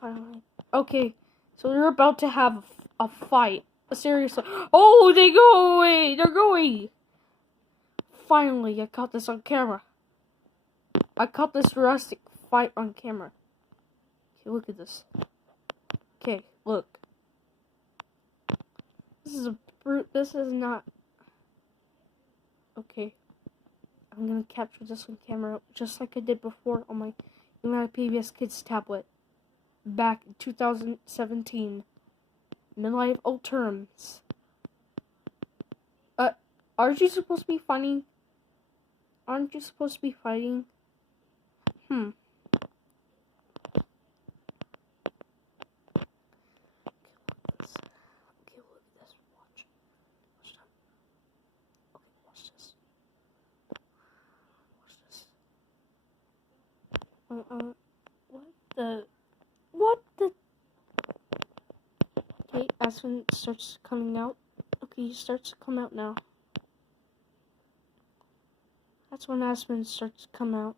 Finally. Okay, so they're about to have a fight. Seriously. Oh, they go away! They're going! Finally, I caught this on camera. I caught this drastic fight on camera. Okay, look at this. Okay, look. This is not... Okay. I'm gonna capture this on camera just like I did before on my PBS Kids tablet. Back in 2017. Midlife old terms. Aren't you supposed to be fighting? Aren't you supposed to be fighting? Okay, look at this. Watch that. Okay, watch this. What the? Okay, Aspen starts coming out. Okay, he starts to come out now. That's when Aspen starts to come out.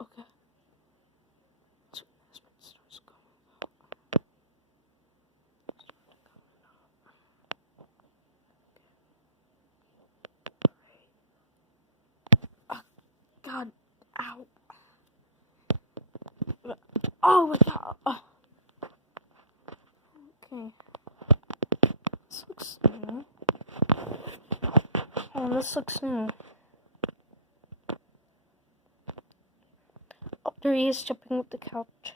Okay. That's when Aspen starts coming out. Oh, God. Ow. Oh my God. Oh. Okay. This looks new. Oh, this looks new. Oh, there he is jumping up the couch.